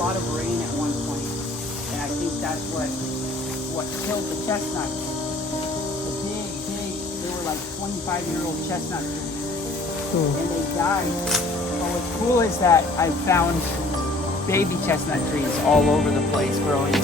lot of rain at one point, and I think that's what killed the chestnuts. The big, they were like 25-year-old chestnut trees, and they died. But what's cool is that I found baby chestnut trees all over the place growing.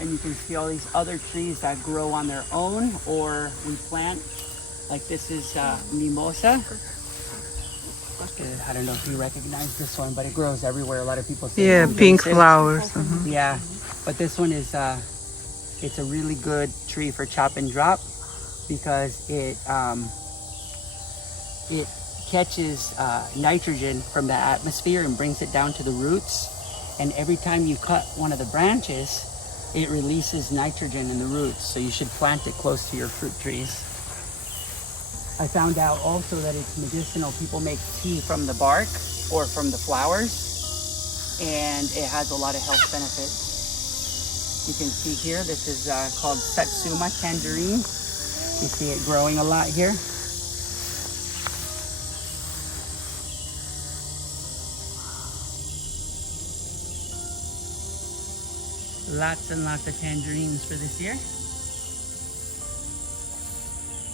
And you can see all these other trees that grow on their own or we plant. Like this is mimosa. I don't know if you recognize this one, but it grows everywhere. A lot of people say yeah, pink flowers. Yeah, but this one is it's a really good tree for chop and drop because it catches nitrogen from the atmosphere and brings it down to the roots. And every time you cut one of the branches, it releases nitrogen in the roots. So you should plant it close to your fruit trees. I found out also that it's medicinal. People make tea from the bark or from the flowers, and it has a lot of health benefits. You can see here, this is called Satsuma tangerine. You see it growing a lot here. Lots and lots of tangerines for this year.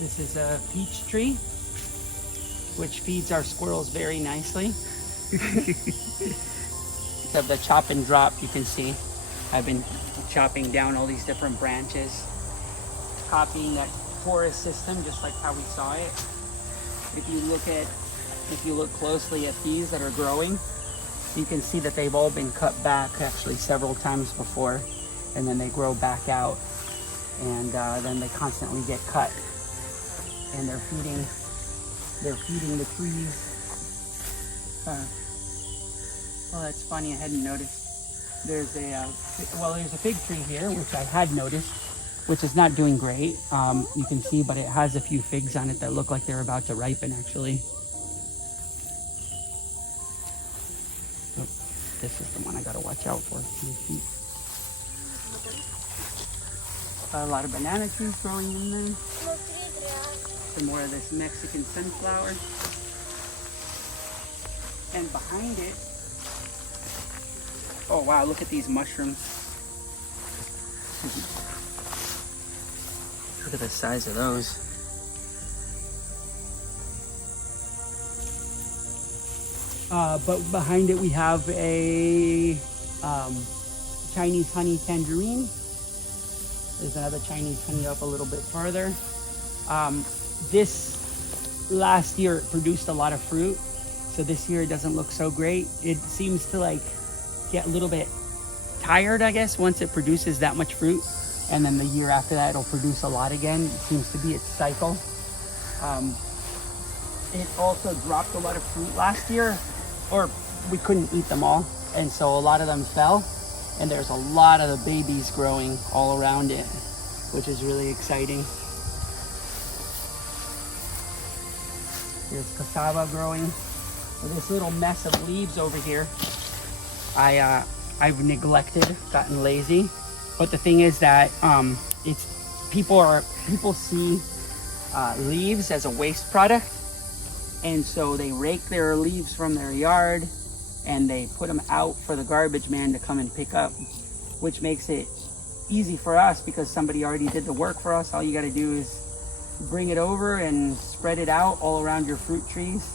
This is a peach tree, which feeds our squirrels very nicely. Of the chop and drop, you can see I've been chopping down all these different branches, copying that forest system just like how we saw it. If you look closely at these that are growing, you can see that they've all been cut back actually several times before, and then they grow back out, and then they constantly get cut, and they're feeding the trees. Well, that's funny, I hadn't noticed. There's a fig tree here, which I had noticed, which is not doing great. You can see, but it has a few figs on it that look like they're about to ripen actually. This is the one I gotta watch out for. A lot of banana trees growing in there. Some more of this Mexican sunflower. And behind it, oh wow, look at these mushrooms. Look at the size of those. But behind it we have a Chinese honey tangerine. There's another Chinese honey up a little bit farther. This last year it produced a lot of fruit, so this year it doesn't look so great. It seems to like get a little bit tired, I guess, once it produces that much fruit, and then the year after that it'll produce a lot again. It seems to be its cycle. It also dropped a lot of fruit last year, or we couldn't eat them all, and so a lot of them fell, and there's a lot of the babies growing all around it, which is really exciting. There's cassava growing. This little mess of leaves over here, I've neglected, gotten lazy, but the thing is that people see leaves as a waste product. And so they rake their leaves from their yard and they put them out for the garbage man to come and pick up, which makes it easy for us because somebody already did the work for us. All you got to do is bring it over and spread it out all around your fruit trees,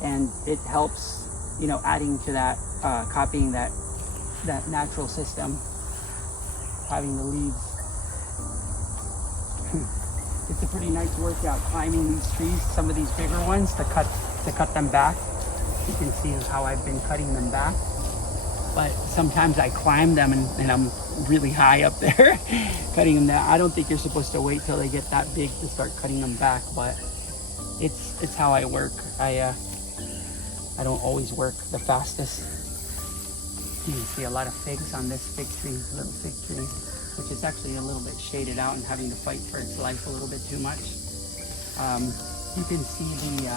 and it helps, adding to that, copying that natural system, having the leaves. It's a pretty nice workout climbing these trees, some of these bigger ones, to cut them back. You can see how I've been cutting them back. But sometimes I climb them and I'm really high up there cutting them down. I don't think you're supposed to wait till they get that big to start cutting them back, but it's how I work. I don't always work the fastest. You can see a lot of figs on this fig tree, little fig tree, which is actually a little bit shaded out and having to fight for its life a little bit too much. You can see the,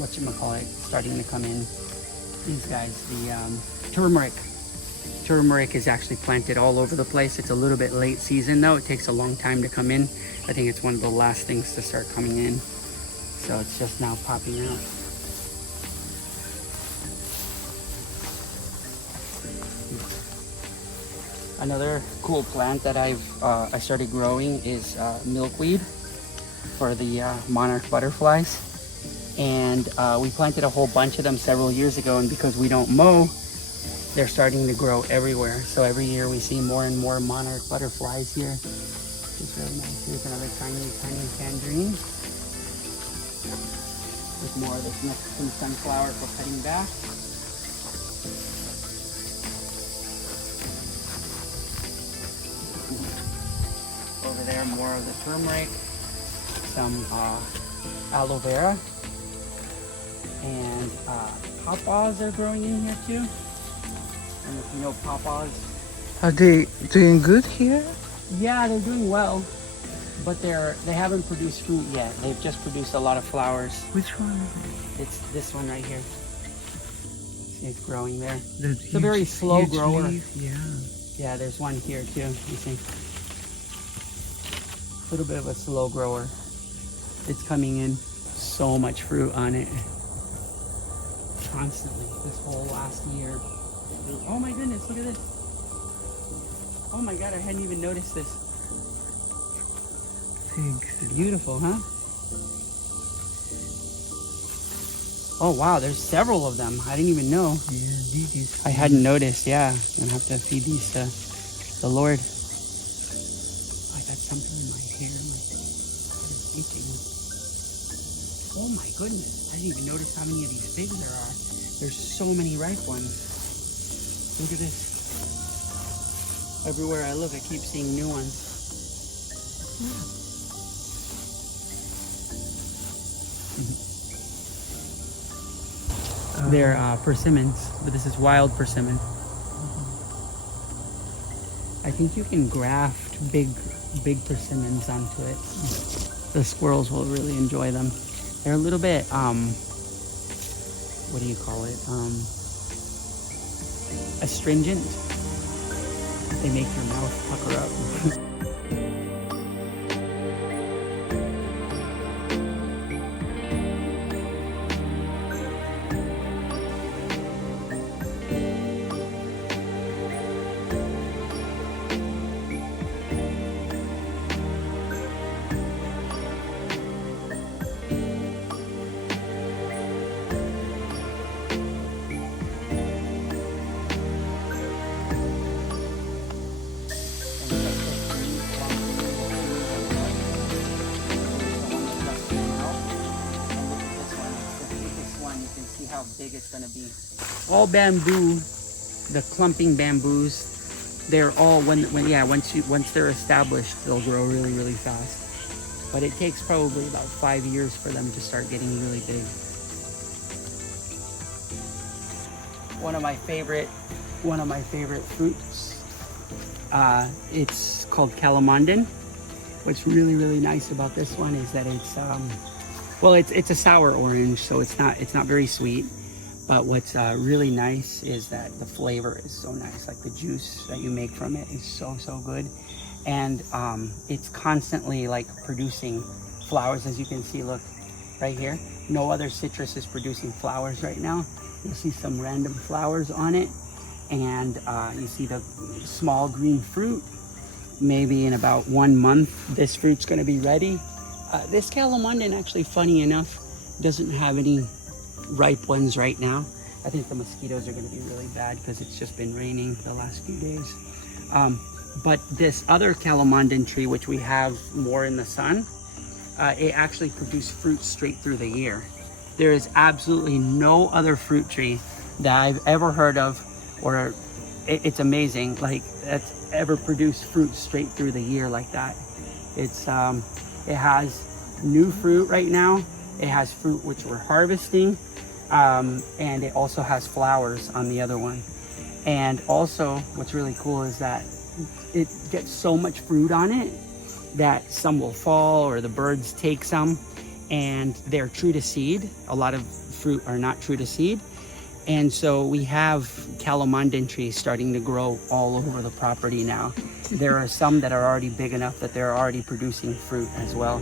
whatchamacallit, starting to come in. These guys, the turmeric. Turmeric is actually planted all over the place. It's a little bit late season though. It takes a long time to come in. I think it's one of the last things to start coming in. So it's just now popping out. Another cool plant that I started growing is milkweed for the monarch butterflies. And we planted a whole bunch of them several years ago, and because we don't mow, they're starting to grow everywhere. So every year we see more and more monarch butterflies here. It's really nice. Here's another tiny tangerine. There's more of this Mexican sunflower for cutting back. Over there, more of the turmeric, some aloe vera, and PawPaws are growing in here too. And if you know PawPaws. Are they doing good here? Yeah, they're doing well, but they haven't produced fruit yet. They've just produced a lot of flowers. Which one? It's this one right here. See, it's growing there. It's a very slow grower. Leaf, yeah. Yeah, there's one here too, you see. A little bit of a slow grower. It's coming in. So much fruit on it. Constantly, this whole last year. Oh my goodness, look at this. Oh my God, I hadn't even noticed this. Figs. Beautiful, huh? Oh wow, there's several of them. I didn't even know. Yeah, these. I hadn't noticed, yeah. I'm gonna have to feed these to the Lord. I got something in my hair. My head is itching. Oh my goodness. I didn't even notice how many of these figs there are. There's so many ripe ones. Look at this. Everywhere I look, I keep seeing new ones. They're persimmons, but this is wild persimmon. I think you can graft big persimmons onto it. The squirrels will really enjoy them. They're a little bit, what do you call it? Astringent. They make your mouth pucker up. How big it's going to be. All bamboo, the clumping bamboos, they're all once they're established, they'll grow really, really fast. But it takes probably about 5 years for them to start getting really big. One of my favorite fruits. It's called Calamondin. What's really, really nice about this one is that it's well, it's a sour orange, so it's not very sweet. But what's really nice is that the flavor is so nice. Like the juice that you make from it is so good, and it's constantly like producing flowers. As you can see, look right here. No other citrus is producing flowers right now. You'll see some random flowers on it, and you see the small green fruit. Maybe in about 1 month, this fruit's going to be ready. This Calamondin, actually, funny enough, doesn't have any ripe ones right now. I think the mosquitoes are going to be really bad because it's just been raining the last few days. But this other Calamondin tree, which we have more in the sun, it actually produces fruit straight through the year. There is absolutely no other fruit tree that I've ever heard of, or it's amazing, like that's ever produced fruit straight through the year like that. It's it has new fruit right now. It has fruit which we're harvesting, And it also has flowers on the other one. And also what's really cool is that it gets so much fruit on it that some will fall or the birds take some, and they're true to seed. A lot of fruit are not true to seed. And so we have Calamondin trees starting to grow all over the property now. There are some that are already big enough that they're already producing fruit as well.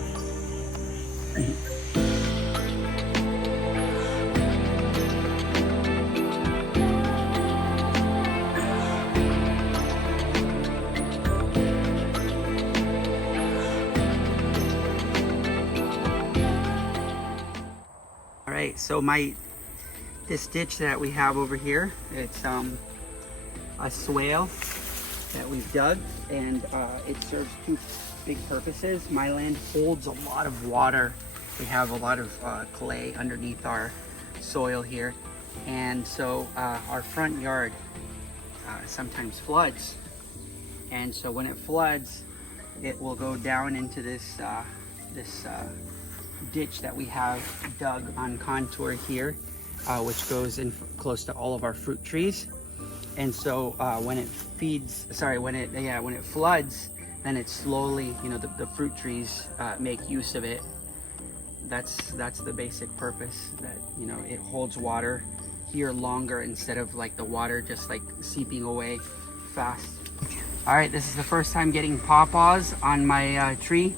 All right, so this ditch that we have over here, it's a swale that we've dug, and it serves two big purposes. My land holds a lot of water. We have a lot of clay underneath our soil here, and so our front yard sometimes floods, and so when it floods, it will go down into this ditch that we have dug on contour here, which goes in close to all of our fruit trees. And so when it floods, then it slowly, the fruit trees make use of it. That's the basic purpose, that it holds water here longer instead of like the water just like seeping away fast. All right, this is the first time getting PawPaws on my tree.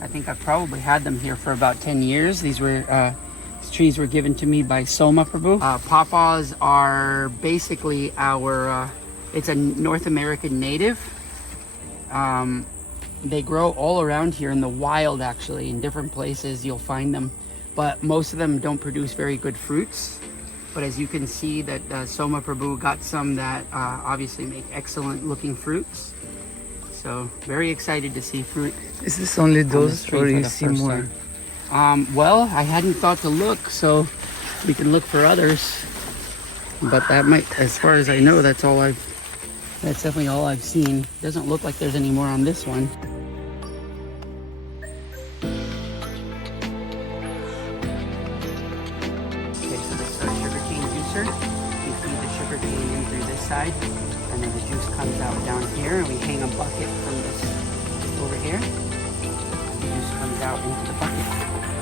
I think I've probably had them here for about 10 years. These trees were given to me by Soma Prabhu. PawPaws are basically it's a North American native. They grow all around here in the wild, actually. In different places you'll find them, but most of them don't produce very good fruits. But as you can see that Soma Prabhu got some that obviously make excellent looking fruits. So very excited to see fruit. Is this only those, or you see more? Well, I hadn't thought to look, so we can look for others. But that might, as far as I know, that's definitely all I've seen. Doesn't look like there's any more on this one. Okay, so this is our sugarcane juicer. We feed the sugarcane in through this side, and then the juice comes out down here, and we hang a bucket from this over here. The juice comes out into the bucket.